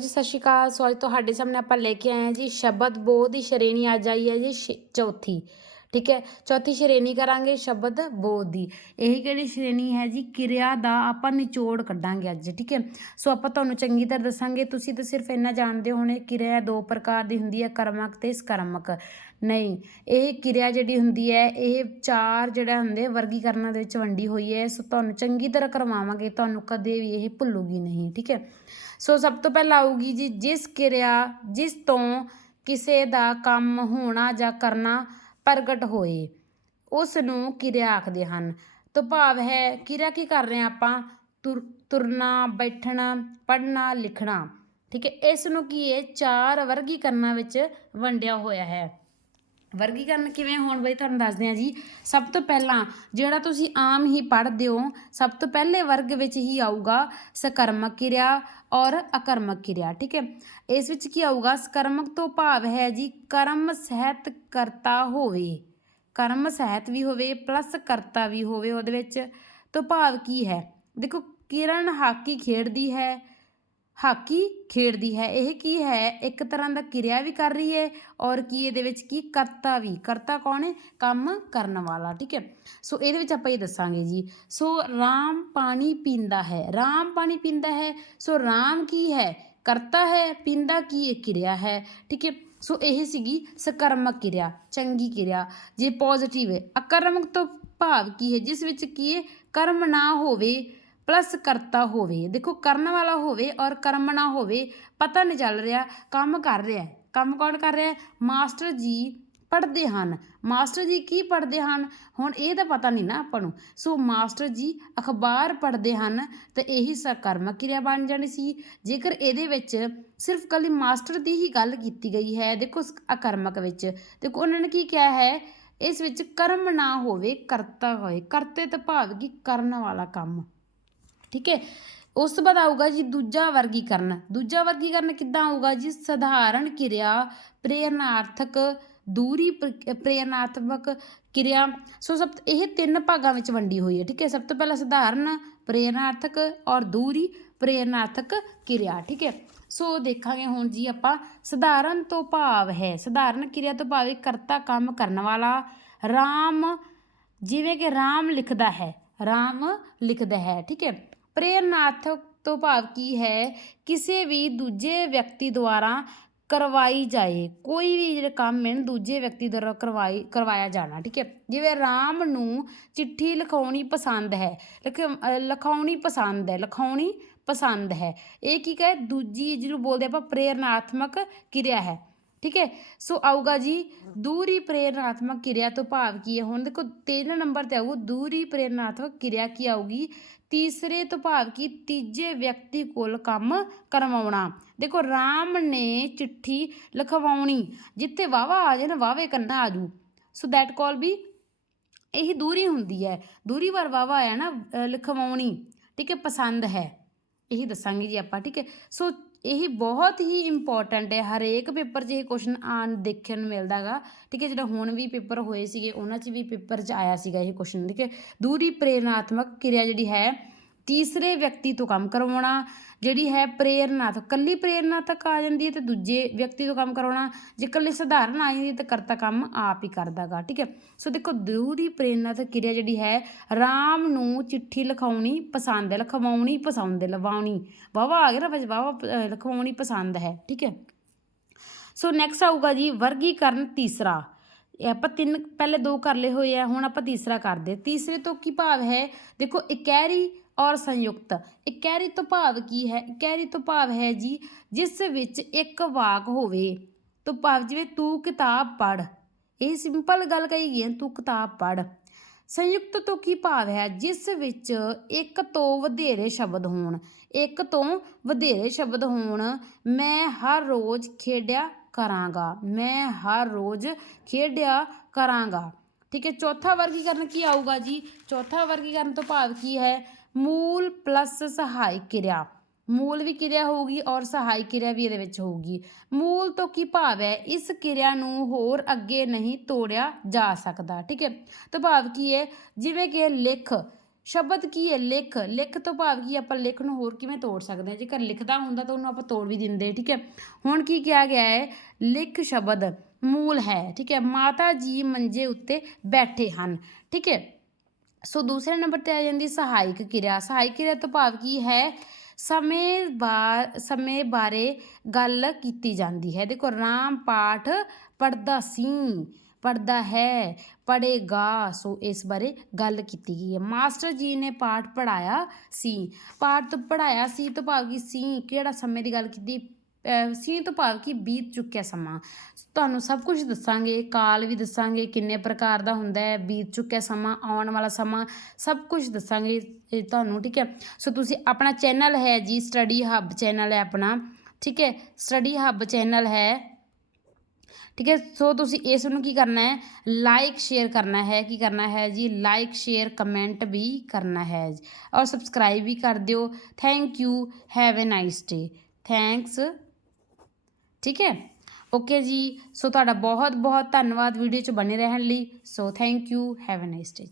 ਜੀ, ਸਤਿ ਸ਼੍ਰੀ ਅਕਾਲ। ਸੋ ਅੱਜ ਤੁਹਾਡੇ ਸਾਹਮਣੇ ਆਪਾਂ ਲੈ ਕੇ ਆਏ ਹਾਂ ਜੀ, ਸ਼ਬਦ ਬੋਧ ਦੀ ਸ਼੍ਰੇਣੀ ਅੱਜ ਆਈ ਹੈ ਜੀ, ਛ- ਚੌਥੀ। ਠੀਕ ਹੈ? ਚੌਥੀ ਸ਼੍ਰੇਣੀ ਕਰਾਂਗੇ ਸ਼ਬਦ ਬੋਧ ਦੀ। ਇਹੀ ਕਿਹੜੀ ਸ਼੍ਰੇਣੀ ਹੈ ਜੀ? ਕਿਰਿਆ ਦਾ ਆਪਾਂ ਨਿਚੋੜ ਕੱਢਾਂਗੇ ਅੱਜ, ਠੀਕ ਹੈ? ਸੋ ਆਪਾਂ ਤੁਹਾਨੂੰ ਚੰਗੀ ਤਰ੍ਹਾਂ ਦੱਸਾਂਗੇ, ਤੁਸੀਂ ਤਾਂ ਸਿਰਫ ਇੰਨਾ ਜਾਣਦੇ ਹੋਣੇ, ਕਿਰਿਆ ਦੋ ਪ੍ਰਕਾਰ ਦੀ ਹੁੰਦੀ ਹੈ, ਕਰਮਕ ਤੇ ਸਕਰਮਕ। ਨਹੀਂ, ਇਹ ਕਿਰਿਆ ਜਿਹੜੀ ਹੁੰਦੀ ਹੈ, ਇਹ ਚਾਰ ਜਿਹੜਾ ਹੁੰਦੇ ਵਰਗੀਕਰਨਾਂ ਦੇ ਵਿੱਚ ਵੰਡੀ ਹੋਈ ਹੈ। ਸੋ ਤੁਹਾਨੂੰ ਚੰਗੀ ਤਰ੍ਹਾਂ ਕਰਵਾਵਾਂਗੇ, ਤੁਹਾਨੂੰ ਕਦੇ ਵੀ ਇਹ ਭੁੱਲੂਗੀ ਨਹੀਂ, ਠੀਕ ਹੈ? ਸੋ ਸਭ ਤੋਂ ਪਹਿਲਾਂ ਆਊਗੀ ਜੀ, ਜਿਸ ਕਿਰਿਆ, ਜਿਸ ਤੋਂ ਕਿਸੇ ਦਾ ਕੰਮ ਹੋਣਾ ਜਾਂ ਕਰਨਾ ਪ੍ਰਗਟ ਹੋਏ ਉਸ ਨੂੰ ਕਿਰਿਆ ਆਖਦੇ ਹਨ। ਤੋਂ ਭਾਵ ਹੈ, ਕਿਰਿਆ ਕੀ ਕਰ ਰਹੇ ਹਾਂ ਆਪਾਂ? ਤੁਰ, ਤੁਰਨਾ, ਬੈਠਣਾ, ਪੜ੍ਹਨਾ, ਲਿਖਣਾ। ਠੀਕ ਹੈ, ਇਸ ਨੂੰ ਕੀ ਹੈ? ਚਾਰ ਵਰਗੀਕਰਨਾਂ ਵਿੱਚ ਵੰਡਿਆ ਹੋਇਆ ਹੈ। ਵਰਗੀਕਰਨ ਕਿਵੇਂ ਹੋਣ ਬਈ ਤੁਹਾਨੂੰ ਦੱਸਦੇ ਹਾਂ ਜੀ। ਸਭ ਤੋਂ ਪਹਿਲਾਂ ਜਿਹੜਾ ਤੁਸੀਂ ਆਮ ਹੀ ਪੜ੍ਹਦੇ ਹੋ, ਸਭ ਤੋਂ ਪਹਿਲੇ ਵਰਗ ਵਿੱਚ ਹੀ ਆਊਗਾ ਸਕਰਮਕ ਕਿਰਿਆ ਔਰ ਅਕਰਮਕ ਕਿਰਿਆ, ਠੀਕ ਹੈ। ਇਸ ਵਿੱਚ ਕੀ ਆਊਗਾ? ਸਕਰਮਕ ਤੋਂ ਭਾਵ ਹੈ ਜੀ ਕਰਮ ਸਹਿਤ ਕਰਤਾ ਹੋਵੇ। ਕਰਮ ਸਹਿਤ ਵੀ ਹੋਵੇ ਪਲੱਸ ਕਰਤਾ ਵੀ ਹੋਵੇ ਉਹਦੇ ਵਿੱਚ। ਤੋਂ ਭਾਵ ਕੀ ਹੈ? ਦੇਖੋ ਕਿਰਨ ਹਾਕੀ ਖੇਡਦੀ ਹੈ ਹਾਕੀ ਖੇਡਦੀ ਹੈ। ਇਹ ਕੀ ਹੈ? ਇੱਕ ਤਰ੍ਹਾਂ ਦਾ ਕਿਰਿਆ ਵੀ ਕਰ ਰਹੀ ਹੈ ਔਰ ਕੀ ਇਹਦੇ ਵਿੱਚ ਕੀ ਕਰਤਾ ਵੀ, ਕਰਤਾ ਕੌਣ ਹੈ? ਕੰਮ ਕਰਨ ਵਾਲਾ, ਠੀਕ ਹੈ? ਸੋ ਇਹਦੇ ਵਿੱਚ ਆਪਾਂ ਇਹ ਦੱਸਾਂਗੇ ਜੀ। ਸੋ ਰਾਮ ਪਾਣੀ ਪੀਂਦਾ ਹੈ। ਰਾਮ ਪਾਣੀ ਪੀਂਦਾ ਹੈ। ਸੋ ਰਾਮ ਕੀ ਹੈ? ਕਰਤਾ ਹੈ। ਪੀਂਦਾ ਕੀ ਇਹ ਕਿਰਿਆ ਹੈ? ਠੀਕ ਹੈ? ਸੋ ਇਹ ਸੀਗੀ ਸਕਰਮਕ ਕਿਰਿਆ, ਚੰਗੀ ਕਿਰਿਆ। ਜੇ ਪੋਜ਼ਿਟਿਵ ਹੈ, ਅਕਰਮਕ ਤੋਂ ਭਾਵ ਕੀ ਹੈ? ਜਿਸ ਵਿੱਚ ਕੀ ਹੈ? ਕਰਮ ਨਾ ਹੋਵੇ। ਪਲੱਸ ਕਰਤਾ ਹੋਵੇ, ਦੇਖੋ ਕਰਨ ਵਾਲਾ ਹੋਵੇ ਔਰ ਕਰਮ ਨਾ ਹੋਵੇ, ਪਤਾ ਨਹੀਂ ਚੱਲ ਰਿਹਾ ਕੰਮ ਕਰ ਰਿਹਾ, ਕੰਮ ਕੌਣ ਕਰ ਰਿਹਾ? ਮਾਸਟਰ ਜੀ ਪੜ੍ਹਦੇ ਹਨ। ਮਾਸਟਰ ਜੀ ਕੀ ਪੜ੍ਹਦੇ ਹਨ? ਹੁਣ ਇਹ ਤਾਂ ਪਤਾ ਨਹੀਂ ਨਾ ਆਪਾਂ ਨੂੰ। ਸੋ ਮਾਸਟਰ ਜੀ ਅਖਬਾਰ ਪੜ੍ਹਦੇ ਹਨ ਤਾਂ ਇਹੀ ਸਕਰਮਕ ਕਿਰਿਆ ਬਣ ਜਾਣੀ ਸੀ। ਜੇਕਰ ਇਹਦੇ ਵਿੱਚ ਸਿਰਫ ਕੱਲੀ ਮਾਸਟਰ ਦੀ ਹੀ ਗੱਲ ਕੀਤੀ ਗਈ ਹੈ, ਦੇਖੋ ਸ- ਅਕਰਮਕ ਵਿੱਚ, ਦੇਖੋ ਉਹਨਾਂ ਨੇ ਕੀ ਕਿਹਾ ਹੈ, ਇਸ ਵਿੱਚ ਕਰਮ ਨਾ ਹੋਵੇ, ਕਰਤਾ ਹੋਏ, ਕਰਤੇ ਤੋਂ ਭਾਵ ਕੀ ਕਰਨ ਵਾਲਾ ਕੰਮ। ਠੀਕ ਹੈ? ਉਸ ਤੋਂ ਬਾਅਦ ਆਊਗਾ ਜੀ ਦੂਜਾ ਵਰਗੀਕਰਨ। ਦੂਜਾ ਵਰਗੀਕਰਨ ਕਿੱਦਾਂ ਆਊਗਾ ਜੀ? ਸਧਾਰਨ ਕਿਰਿਆ ਪ੍ਰੇਰਨਾਰਥਕ ਦੂਰੀ, ਪ੍ਰ- ਪ੍ਰੇਰਣਾਤਮਕ ਕਿਰਿਆ। ਸੋ ਸਭ, ਇਹ ਤਿੰਨ ਭਾਗਾਂ ਵਿੱਚ ਵੰਡੀ ਹੋਈ ਹੈ, ਠੀਕ ਹੈ? ਸਭ ਤੋਂ ਪਹਿਲਾਂ ਸਧਾਰਨ ਪ੍ਰੇਰਨਾਰਥਕ ਔਰ ਦੂਰੀ ਪ੍ਰੇਰਨਾਰਥਕ ਕਿਰਿਆ, ਠੀਕ ਹੈ? ਸੋ ਦੇਖਾਂਗੇ ਹੁਣ ਜੀ ਆਪਾਂ, ਸਧਾਰਨ ਤੋਂ ਭਾਵ ਹੈ। ਸਧਾਰਨ ਕਿਰਿਆ ਤੋਂ ਭਾਵ ਕਰਤਾ ਕੰਮ ਕਰਨ ਵਾਲਾ, ਰਾਮ, ਜਿਵੇਂ ਕਿ ਰਾਮ ਲਿਖਦਾ ਹੈ, ਰਾਮ ਲਿਖਦਾ ਹੈ, ਠੀਕ ਹੈ? ਪ੍ਰੇਰਣਾਰਥਕ ਤੋਂ ਭਾਵ ਕੀ ਹੈ? ਕਿਸੇ ਵੀ ਦੂਜੇ ਵਿਅਕਤੀ ਦੁਆਰਾ ਕਰਵਾਈ ਜਾਏ। ਕੋਈ ਵੀ ਜਿਹੜੇ ਕੰਮ ਹਨ ਦੂਜੇ ਵਿਅਕਤੀ ਦੁਆਰਾ ਕਰਵਾਈ, ਕਰਵਾਇਆ ਜਾਣਾ, ਠੀਕ ਹੈ? ਜਿਵੇਂ ਰਾਮ ਨੂੰ ਚਿੱਠੀ ਲਿਖਾਉਣੀ ਪਸੰਦ ਹੈ। ਲਿਖ ਲਿਖਾਉਣੀ ਪਸੰਦ ਹੈ, ਲਿਖਾਉਣੀ ਪਸੰਦ ਹੈ। ਇਹ ਕੀ ਕਹੇ? ਦੂਜੀ ਜਿਹਨੂੰ ਬੋਲਦੇ ਆਪਾਂ ਪ੍ਰੇਰਨਾਤਮਕ ਕਿਰਿਆ ਹੈ। ਠੀਕ ਹੈ? ਸੋ ਆਊਗਾ ਜੀ, ਦੂਰੀ ਪ੍ਰੇਰਣਾਤਮਕ ਕਿਰਿਆ ਤੋਂ ਭਾਵ ਕੀ ਹੈ? ਹੁਣ ਦੇਖੋ ਤੇਰਾਂ ਨੰਬਰ ਤੇ ਆਊ, ਦੂਰੀ ਪ੍ਰੇਰਣਾਤਮਕ ਕਿਰਿਆ ਕੀ ਆਊਗੀ? ਤੀਸਰੇ ਤੋਂ ਭਾਵ ਕੀ ਤੀਜੇ ਵਿਅਕਤੀ ਕੋਲ ਕੰਮ ਕਰਵਾਉਣਾ। ਦੇਖੋ, ਰਾਮ ਨੇ ਚਿੱਠੀ ਲਿਖਵਾਉਣੀ, ਜਿੱਥੇ ਵਾਵਾ ਆ ਜਾਏ ਨਾ ਵਾਵੇ ਕੰਨਾ ਆਜੂ ਸੋ ਦੈਟ ਕਾਲ ਵੀ ਇਹੀ ਦੂਰੀ ਹੁੰਦੀ ਹੈ। ਦੂਰੀ ਵਾਰ ਵਾਵਾ ਆਇਆ ਨਾ ਲਿਖਵਾਉਣੀ, ਠੀਕ ਹੈ, ਪਸੰਦ ਹੈ। ਇਹੀ ਦੱਸਾਂਗੇ ਜੀ ਆਪਾਂ, ਠੀਕ ਹੈ? ਸੋ ਇਹ ਬਹੁਤ ਹੀ ਇੰਪੋਰਟੈਂਟ ਹੈ। ਹਰੇਕ ਪੇਪਰ 'ਚ ਇਹ ਕੁਐਸਚਨ ਆਣ ਦੇਖਣ ਨੂੰ ਮਿਲਦਾਗਾ ਠੀਕ ਹੈ, ਜਿਹੜਾ ਹੁਣ ਵੀ ਪੇਪਰ ਹੋਏ ਸੀਗੇ, ਉਹਨਾਂ 'ਚ ਵੀ ਪੇਪਰ 'ਚ ਆਇਆ ਸੀਗਾ ਇਹ ਕੁਐਸਚਨ ਠੀਕ ਹੈ, ਦੂਰੀ ਪ੍ਰੇਰਨਾਤਮਕ ਕਿਰਿਆ ਜਿਹੜੀ ਹੈ ਤੀਸਰੇ ਵਿਅਕਤੀ ਤੋਂ ਕੰਮ ਕਰਵਾਉਣਾ ਜਿਹੜੀ ਹੈ ਪ੍ਰੇਰਨਾਤਮਕ ਕੱਲੀ ਪ੍ਰੇਰਨਾਤਮਕ ਆ ਜਾਂਦੀ ਹੈ ਤੇ ਦੂਜੇ ਵਿਅਕਤੀ ਤੋਂ ਕੰਮ ਕਰਵਾਉਣਾ ਜੇ ਕੱਲੀ ਸਧਾਰਨ ਆ ਜਾਂਦੀ ਹੈ ਤਾਂ ਕਰਤਾ ਕੰਮ ਆਪ ਹੀ ਕਰਦਾਗਾ ਠੀਕ ਹੈ? ਸੋ ਦੇਖੋ ਦੂਰੀ ਪ੍ਰੇਰਨਾਤਮਕ ਕਿਰਿਆ ਜਿਹੜੀ ਹੈ ਰਾਮ ਨੂੰ ਚਿੱਠੀ ਲਿਖਾਉਣੀ ਪਸੰਦ ਹੈ ਲਿਖਵਾਉਣੀ ਪਸੰਦ ਹੈ ਲਵਾਉਣੀ। ਵਾਵਾ ਆ ਗਿਆ ਨਾ ਬਸ ਵਾਵਾ ਅ, ਲਿਖਵਾਉਣੀ ਪਸੰਦ ਹੈ ਠੀਕ ਹੈ? ਸੋ ਨੈਕਸਟ ਆਊਗਾ ਜੀ ਵਰਗੀਕਰਨ ਤੀਸਰਾ। ਆਪਾਂ ਤਿੰਨ ਪਹਿਲੇ ਦੋ ਕਰ ਲਏ ਹੋਏ ਆ ਹੁਣ ਆਪਾਂ ਤੀਸਰਾ ਕਰਦੇ ਤੀਸਰੇ ਤੋਂ ਕੀ ਭਾਵ ਹੈ? ਦੇਖੋ ਇਕਹਿਰੀ ਔਰ ਸੰਯੁਕਤ। ਇਕਹਿਰੀ ਤੋਂ ਭਾਵ ਕੀ ਹੈ? ਇਕਹਿਰੀ ਤੋਂ ਭਾਵ ਹੈ ਜੀ, ਜਿਸ ਵਿੱਚ ਇੱਕ ਵਾਕ ਹੋਵੇ। ਤੋਂ ਭਾਵ ਜਿਵੇਂ ਤੂੰ ਕਿਤਾਬ ਪੜ੍ਹ। ਇਹ ਸਿੰਪਲ ਗੱਲ ਕਹੀ ਗਈ ਹੈ, ਤੂੰ ਕਿਤਾਬ ਪੜ੍ਹ। ਸੰਯੁਕਤ ਤੋਂ ਕੀ ਭਾਵ ਹੈ? ਜਿਸ ਵਿੱਚ ਇੱਕ ਤੋਂ ਵਧੇਰੇ ਸ਼ਬਦ ਹੋਣ। ਇੱਕ ਤੋਂ ਵਧੇਰੇ ਸ਼ਬਦ ਹੋਣ। ਮੈਂ ਹਰ ਰੋਜ਼ ਖੇਡਿਆ ਕਰਾਂਗਾ। ਮੈਂ ਹਰ ਰੋਜ਼ ਖੇਡਿਆ ਕਰਾਂਗਾ। ਠੀਕ ਹੈ, ਚੌਥਾ ਵਰਗੀਕਰਨ ਕੀ ਆਊਗਾ ਜੀ? ਚੌਥਾ ਵਰਗੀਕਰਨ ਤੋਂ ਭਾਵ ਕੀ ਹੈ? ਮੂਲ ਪਲੱਸ ਸਹਾਇਕ ਕਿਰਿਆ। ਮੂਲ ਵੀ ਕਿਰਿਆ ਹੋਊਗੀ ਔਰ ਸਹਾਇਕ ਕਿਰਿਆ ਵੀ ਇਹਦੇ ਵਿੱਚ ਹੋਊਗੀ। ਮੂਲ ਤੋਂ ਕੀ ਭਾਵ ਹੈ? ਇਸ ਕਿਰਿਆ ਨੂੰ ਹੋਰ ਅੱਗੇ ਨਹੀਂ ਤੋੜਿਆ ਜਾ ਸਕਦਾ, ਠੀਕ ਹੈ? ਤਾਂ ਭਾਵ ਕੀ ਹੈ? ਜਿਵੇਂ ਕਿ ਲਿਖ, ਸ਼ਬਦ ਕੀ ਹੈ? ਲਿਖ। ਲਿਖ ਤੋਂ ਭਾਵ ਕੀ ਆਪਾਂ ਲਿਖ ਨੂੰ ਹੋਰ ਕਿਵੇਂ ਤੋੜ ਸਕਦੇ ਹਾਂ? ਜੇਕਰ ਲਿਖਦਾ ਹੁੰਦਾ ਤਾਂ ਉਹਨੂੰ ਆਪਾਂ ਤੋੜ ਵੀ ਦਿੰਦੇ, ਠੀਕ ਹੈ? ਹੁਣ ਕੀ ਕਿਹਾ ਗਿਆ ਹੈ? ਲਿਖ ਸ਼ਬਦ ਮੂਲ ਹੈ, ਠੀਕ ਹੈ? ਮਾਤਾ ਜੀ ਮੰਜੇ ਉੱਤੇ ਬੈਠੇ ਹਨ, ਠੀਕ ਹੈ? ਸੋ ਦੂਸਰੇ ਨੰਬਰ ਤੇ ਆ ਜਾਂਦੀ ਸਹਾਇਕ ਕਿਰਿਆ। ਸਹਾਇਕ ਕਿਰਿਆ ਤੋਂ ਭਾਵ ਕੀ ਹੈ? ਸਮੇਂ ਬਾ ਸਮੇਂ ਬਾਰੇ ਗੱਲ ਕੀਤੀ ਜਾਂਦੀ ਹੈ। ਦੇਖੋ, ਰਾਮ ਪਾਠ ਪੜਦਾ ਸੀ ਪੜਦਾ ਹੈ ਪੜੇਗਾ ਸੋ ਇਸ ਬਾਰੇ ਗੱਲ ਕੀਤੀ ਗਈ ਹੈ। ਮਾਸਟਰ ਜੀ ਨੇ ਪਾਠ ਪੜਾਇਆ ਸੀ। ਪਾਠ ਤੋਂ ਪੜਾਇਆ ਸੀ ਤੋਂ ਭਾਵ ਕੀ ਸੀ, ਕਿਹੜਾ ਸਮੇਂ ਦੀ ਗੱਲ ਕੀਤੀ? ਸੀ ਤੋਂ ਭਾਵ ਕਿ ਬੀਤ ਚੁੱਕਿਆ ਸਮਾਂ। ਤੁਹਾਨੂੰ ਸਭ ਕੁਝ ਦੱਸਾਂਗੇ, ਕਾਲ ਵੀ ਦੱਸਾਂਗੇ ਕਿੰਨੇ ਪ੍ਰਕਾਰ ਦਾ ਹੁੰਦਾ ਹੈ, ਬੀਤ ਚੁੱਕਿਆ ਸਮਾਂ, ਆਉਣ ਵਾਲਾ ਸਮਾਂ, ਸਭ ਕੁਝ ਦੱਸਾਂਗੇ ਤੁਹਾਨੂੰ, ਠੀਕ ਹੈ? ਸੋ ਤੁਸੀਂ ਆਪਣਾ ਚੈਨਲ ਹੈ ਜੀ, ਸਟੱਡੀ ਹੱਬ ਚੈਨਲ ਹੈ ਆਪਣਾ, ਠੀਕ ਹੈ? ਸਟੱਡੀ ਹੱਬ ਚੈਨਲ ਹੈ, ਠੀਕ ਹੈ? ਸੋ ਤੁਸੀਂ ਇਸ ਨੂੰ ਕੀ ਕਰਨਾ ਹੈ? ਲਾਈਕ, ਸ਼ੇਅਰ ਕਰਨਾ ਹੈ, ਕੀ ਕਰਨਾ ਹੈ ਜੀ? ਲਾਈਕ, ਸ਼ੇਅਰ, ਕਮੈਂਟ ਵੀ ਕਰਨਾ ਹੈ ਔਰ ਸਬਸਕ੍ਰਾਈਬ ਵੀ ਕਰ ਦਿਓ। Thank you. Have a nice day. Thanks. ਠੀਕ ਹੈ? ਓਕੇ ਜੀ। ਸੋ ਤੁਹਾਡਾ ਬਹੁਤ ਬਹੁਤ ਧੰਨਵਾਦ ਵੀਡੀਓ 'ਚ ਬਣੇ ਰਹਿਣ ਲਈ। So thank you have a nice day